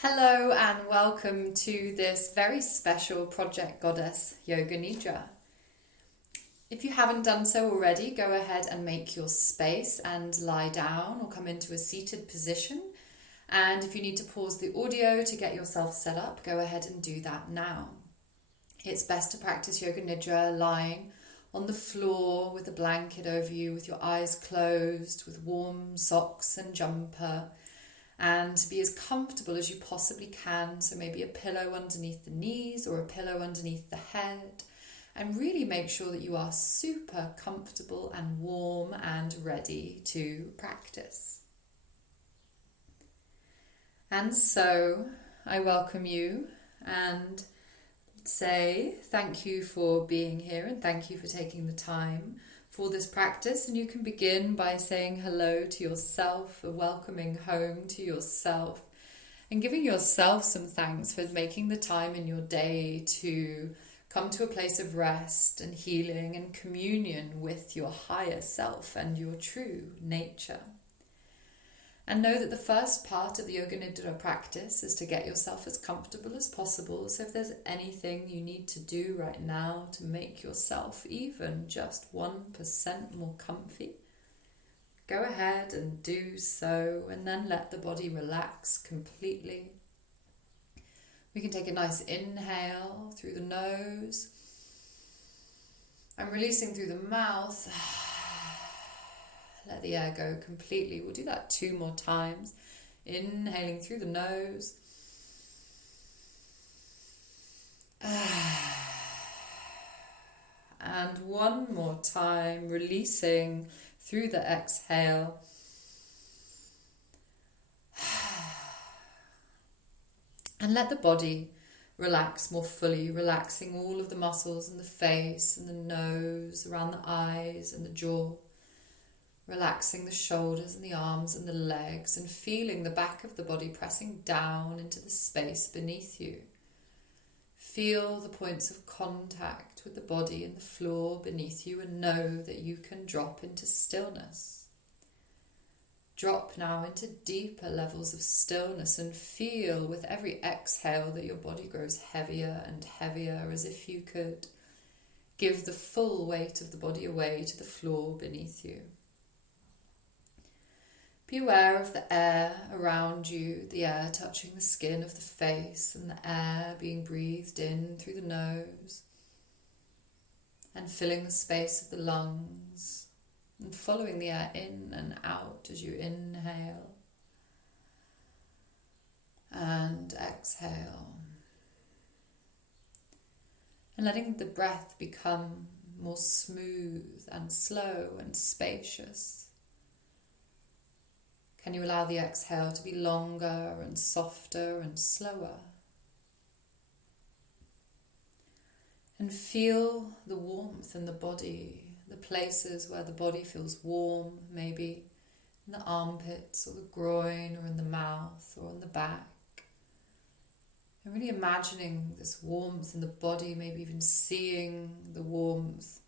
Hello and welcome to this very special Project Goddess Yoga Nidra. If you haven't done so already, go ahead and make your space and lie down or come into a seated position. And if you need to pause the audio to get yourself set up, go ahead and do that now. It's best to practice Yoga Nidra lying on the floor with a blanket over you, with your eyes closed, with warm socks and jumper, and to be as comfortable as you possibly can. So maybe a pillow underneath the knees or a pillow underneath the head, and really make sure that you are super comfortable and warm and ready to practice. And so I welcome you and say thank you for being here and thank you for taking the time for this practice. And you can begin by saying hello to yourself, a welcoming home to yourself, and giving yourself some thanks for making the time in your day to come to a place of rest and healing and communion with your higher self and your true nature. And know that the first part of the Yoga Nidra practice is to get yourself as comfortable as possible. So if there's anything you need to do right now to make yourself even just 1% more comfy, go ahead and do so, and then let the body relax completely. We can take a nice inhale through the nose and releasing through the mouth. Let the air go completely. We'll do that 2 more times. Inhaling through the nose. And 1 more time, releasing through the exhale. And let the body relax more fully, relaxing all of the muscles in the face and the nose, around the eyes and the jaw. Relaxing the shoulders and the arms and the legs, and feeling the back of the body pressing down into the space beneath you. Feel the points of contact with the body and the floor beneath you, and know that you can drop into stillness. Drop now into deeper levels of stillness and feel with every exhale that your body grows heavier and heavier, as if you could give the full weight of the body away to the floor beneath you. Be aware of the air around you, the air touching the skin of the face, and the air being breathed in through the nose and filling the space of the lungs, and following the air in and out as you inhale and exhale. And letting the breath become more smooth and slow and spacious. Can you allow the exhale to be longer and softer and slower? And feel the warmth in the body, the places where the body feels warm, maybe in the armpits or the groin or in the mouth or on the back. And really imagining this warmth in the body, maybe even seeing the warmth,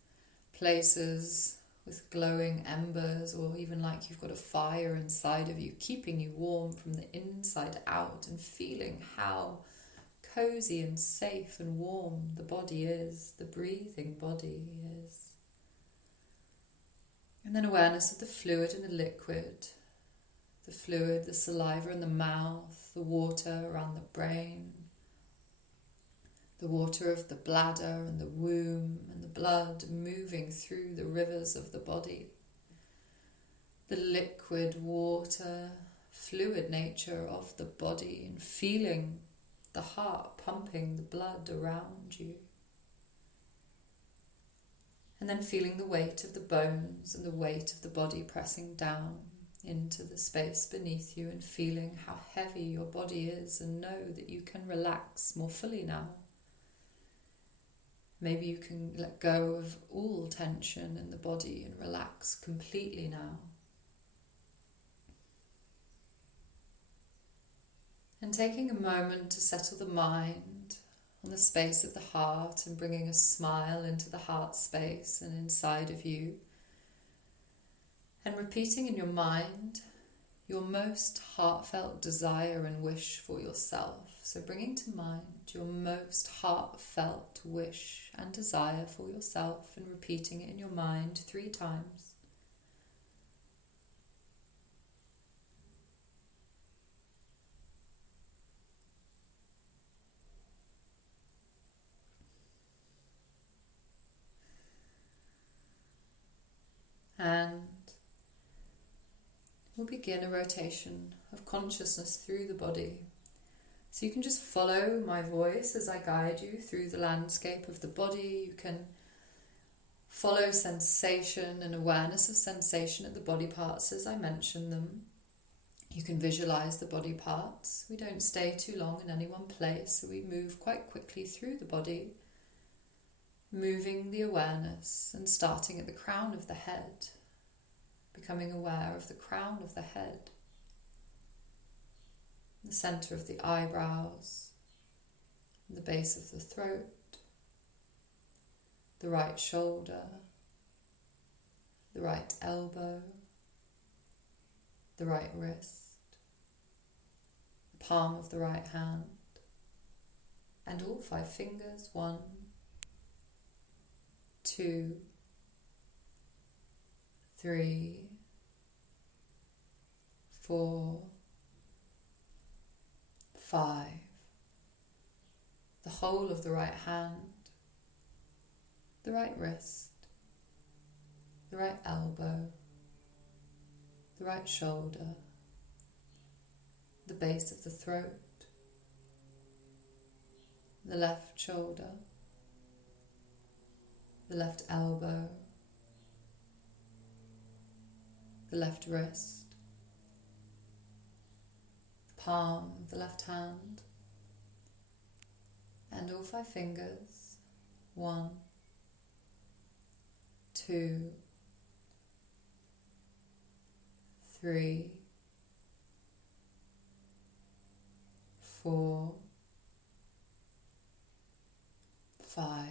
places with glowing embers, or even like you've got a fire inside of you, keeping you warm from the inside out, and feeling how cozy and safe and warm the body is, the breathing body is. And then awareness of the fluid and the liquid, the fluid, the saliva in the mouth, the water around the brain, the water of the bladder and the womb, and the blood moving through the rivers of the body. The liquid water, fluid nature of the body, and feeling the heart pumping the blood around you. And then feeling the weight of the bones and the weight of the body pressing down into the space beneath you, and feeling how heavy your body is, and know that you can relax more fully now. Maybe you can let go of all tension in the body and relax completely now. And taking a moment to settle the mind on the space of the heart, and bringing a smile into the heart space and inside of you. And repeating in your mind your most heartfelt desire and wish for yourself. So bringing to mind your most heartfelt wish and desire for yourself and repeating it in your mind 3 times. And we'll begin a rotation of consciousness through the body. So you can just follow my voice as I guide you through the landscape of the body. You can follow sensation and awareness of sensation at the body parts as I mention them. You can visualize the body parts. We don't stay too long in any one place, so we move quite quickly through the body, moving the awareness and starting at the crown of the head, becoming aware of the crown of the head, the center of the eyebrows, the base of the throat, the right shoulder, the right elbow, the right wrist, the palm of the right hand, and all 5 fingers. 1, 2, 3, 4, 5. The whole of the right hand, the right wrist, the right elbow, the right shoulder, the base of the throat, the left shoulder, the left elbow, the left wrist, the palm of the left hand, and all 5 fingers. 1, 2, 3, 4, 5.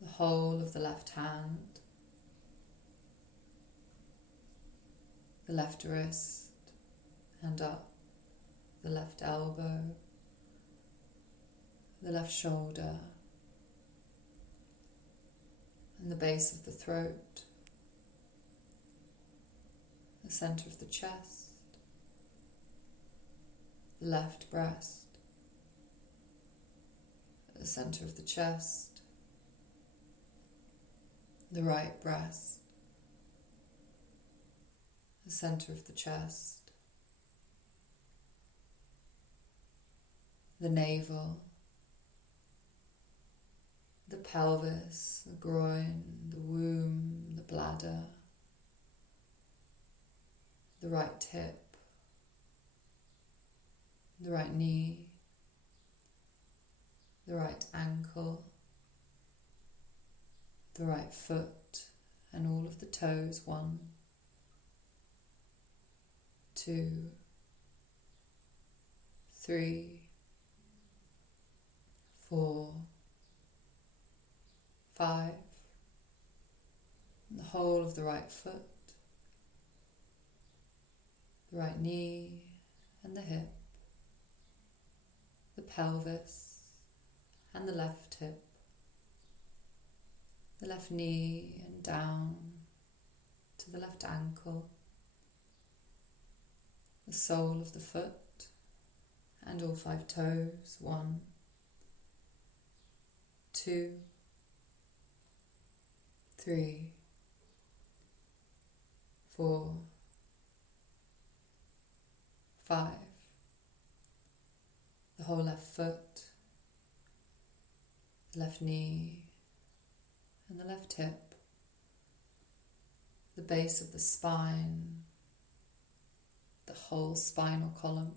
The whole of the left hand, the left wrist, and up, the left elbow, the left shoulder, and the base of the throat, the center of the chest, the left breast, the center of the chest, the right breast, the center of the chest, the navel, the pelvis, the groin, the womb, the bladder, the right hip, the right knee, the right ankle, the right foot, and all of the toes. 1, 2, 3, 4, 5, and the whole of the right foot, the right knee and the hip, the pelvis and the left hip, the left knee and down to the left ankle, the sole of the foot and all 5 toes. 1, 2, 3, 4, 5. The whole left foot, the left knee and the left hip, the base of the spine, the whole spinal column,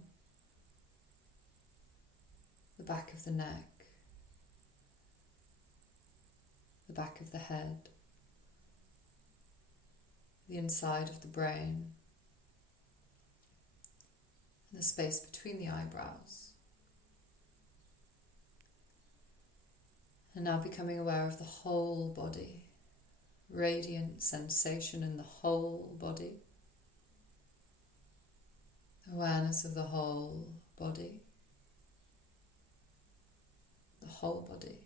the back of the neck, the back of the head, the inside of the brain, and the space between the eyebrows. And now becoming aware of the whole body, radiant sensation in the whole body. Awareness of the whole body. The whole body.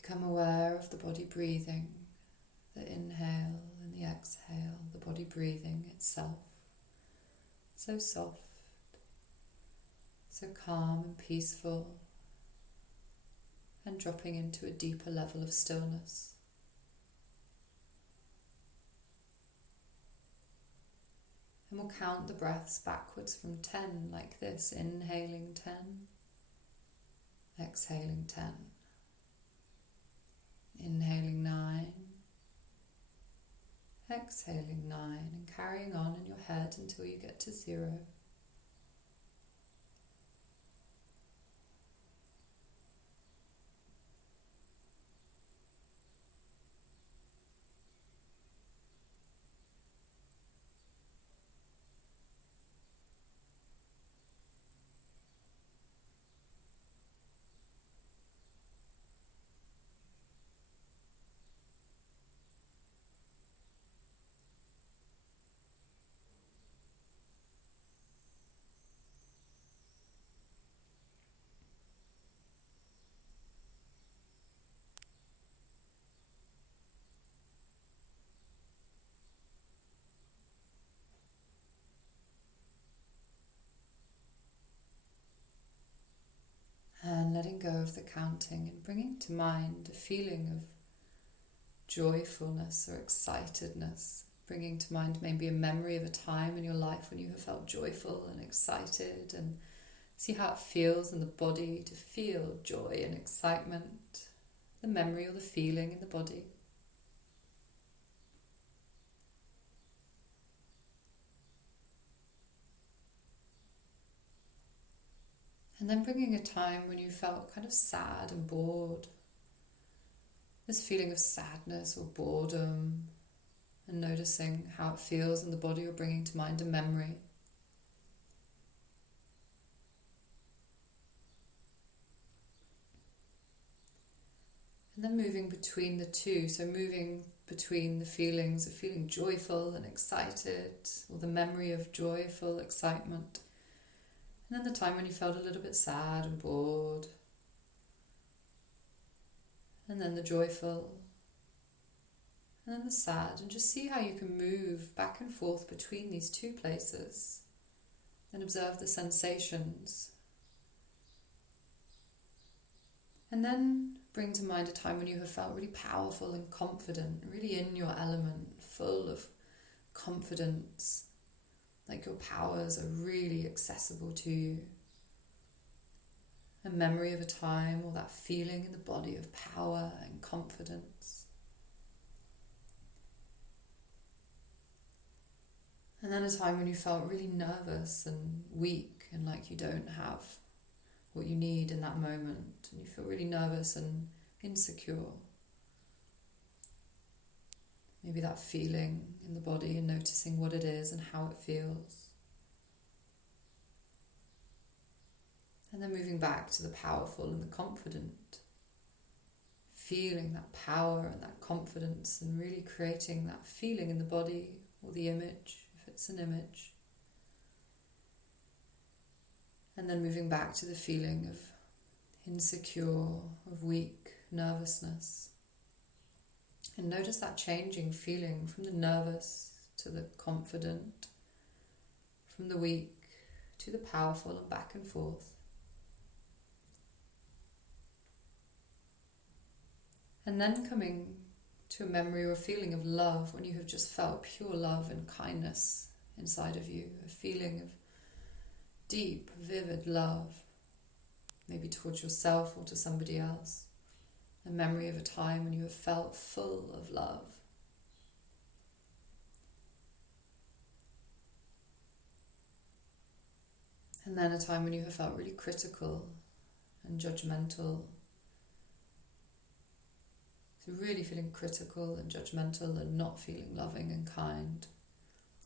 Become aware of the body breathing, the inhale and the exhale, the body breathing itself. So soft, so calm and peaceful, and dropping into a deeper level of stillness. And we'll count the breaths backwards from 10 like this, inhaling 10, exhaling 10. Inhaling 9, exhaling 9, and carrying on in your head until you get to 0. And letting go of the counting and bringing to mind a feeling of joyfulness or excitedness. Bringing to mind maybe a memory of a time in your life when you have felt joyful and excited, and see how it feels in the body to feel joy and excitement, the memory or the feeling in the body. And then bringing a time when you felt kind of sad and bored. This feeling of sadness or boredom, and noticing how it feels in the body, or bringing to mind a memory. And then moving between the two, so moving between the feelings of feeling joyful and excited, or the memory of joyful excitement, and then the time when you felt a little bit sad and bored, and then the joyful, and then the sad, and just see how you can move back and forth between these two places and observe the sensations. And then bring to mind a time when you have felt really powerful and confident, really in your element, full of confidence, like your powers are really accessible to you. A memory of a time or that feeling in the body of power and confidence. And then a time when you felt really nervous and weak and like you don't have what you need in that moment, and you feel really nervous and insecure. Maybe that feeling in the body and noticing what it is and how it feels. And then moving back to the powerful and the confident. Feeling that power and that confidence, and really creating that feeling in the body or the image, if it's an image. And then moving back to the feeling of insecure, of weak, nervousness. And notice that changing feeling from the nervous to the confident, from the weak to the powerful, and back and forth. And then coming to a memory or a feeling of love when you have just felt pure love and kindness inside of you, a feeling of deep, vivid love, maybe towards yourself or to somebody else. A memory of a time when you have felt full of love. And then a time when you have felt really critical and judgmental. So really feeling critical and judgmental and not feeling loving and kind,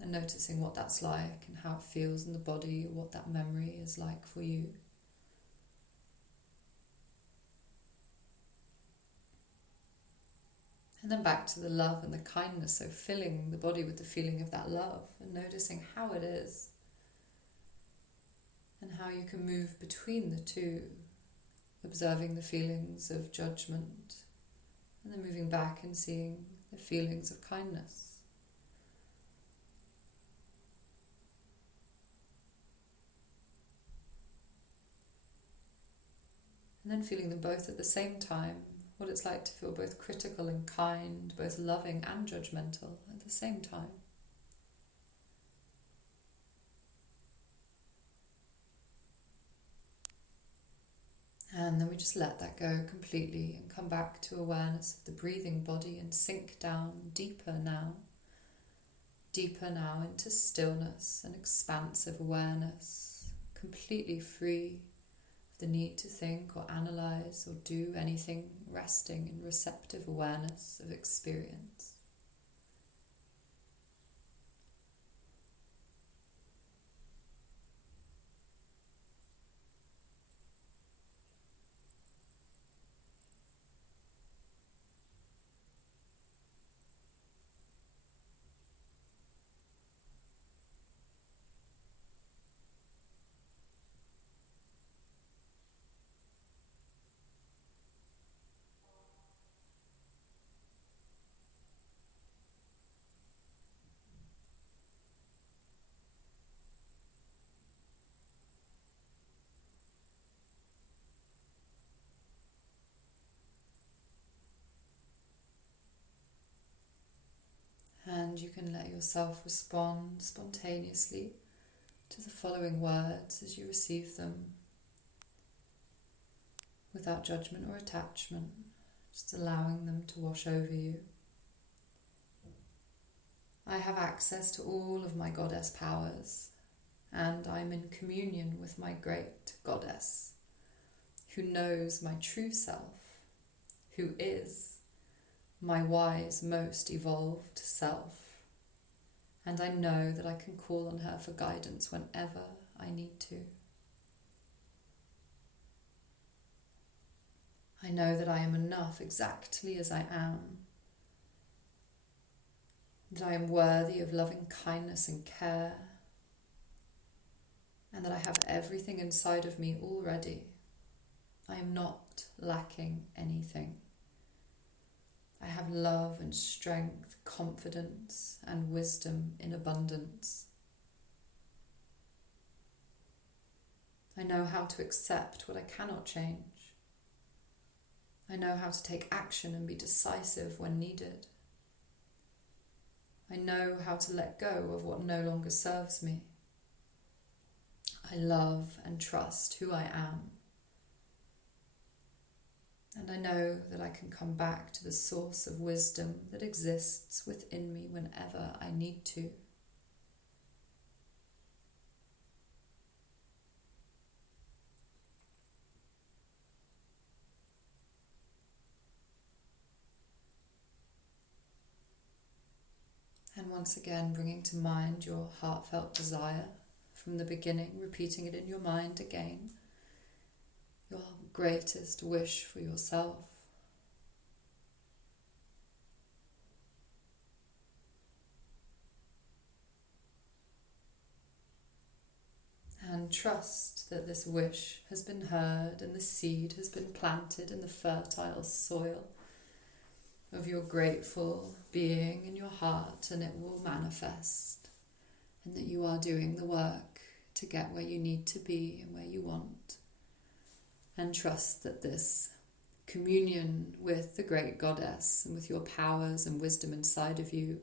and noticing what that's like and how it feels in the body, or what that memory is like for you. And then back to the love and the kindness, so filling the body with the feeling of that love and noticing how it is and how you can move between the two, observing the feelings of judgment and then moving back and seeing the feelings of kindness. And then feeling them both at the same time, what it's like to feel both critical and kind, both loving and judgmental at the same time. And then we just let that go completely and come back to awareness of the breathing body and sink down deeper now into stillness and expansive awareness, completely free of the need to think or analyze or do anything, resting in receptive awareness of experience. And you can let yourself respond spontaneously to the following words as you receive them, without judgment or attachment, just allowing them to wash over you. I have access to all of my goddess powers, and I'm in communion with my great goddess, who knows my true self, who is my wise, most evolved self, and I know that I can call on her for guidance whenever I need to. I know that I am enough exactly as I am, that I am worthy of loving kindness and care, and that I have everything inside of me already. I am not lacking anything. I have love and strength, confidence and wisdom in abundance. I know how to accept what I cannot change. I know how to take action and be decisive when needed. I know how to let go of what no longer serves me. I love and trust who I am. And I know that I can come back to the source of wisdom that exists within me whenever I need to. And once again, bringing to mind your heartfelt desire from the beginning, repeating it in your mind again. Your greatest wish for yourself. And trust that this wish has been heard and the seed has been planted in the fertile soil of your grateful being in your heart, and it will manifest, and that you are doing the work to get where you need to be and where you want. And trust that this communion with the great goddess and with your powers and wisdom inside of you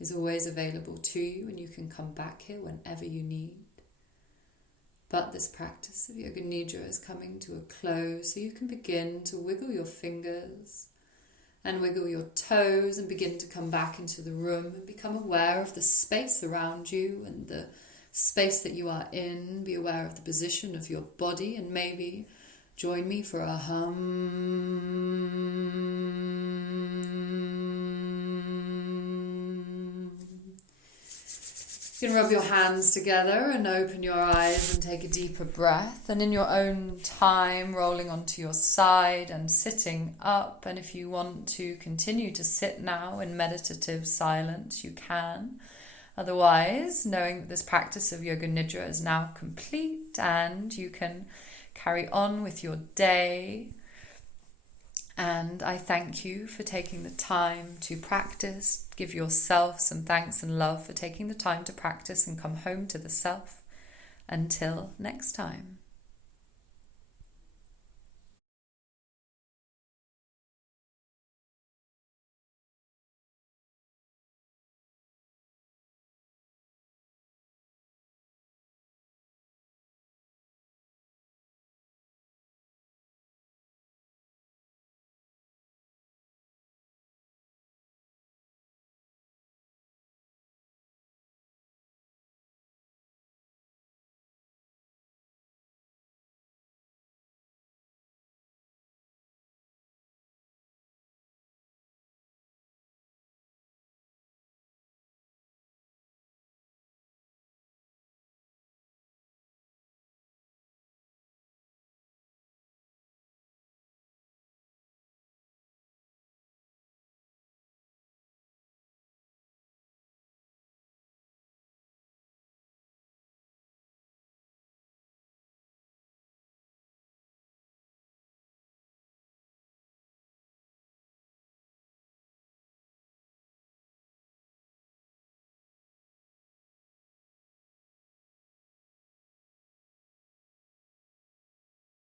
is always available to you, and you can come back here whenever you need. But this practice of Yoga Nidra is coming to a close, so you can begin to wiggle your fingers and wiggle your toes and begin to come back into the room and become aware of the space around you and the space that you are in. Be aware of the position of your body, and maybe join me for a hum. You can rub your hands together and open your eyes and take a deeper breath. And in your own time, rolling onto your side and sitting up. And if you want to continue to sit now in meditative silence, you can. Otherwise, knowing that this practice of Yoga Nidra is now complete and you can carry on with your day. And I thank you for taking the time to practice. Give yourself some thanks and love for taking the time to practice and come home to the self. Until next time.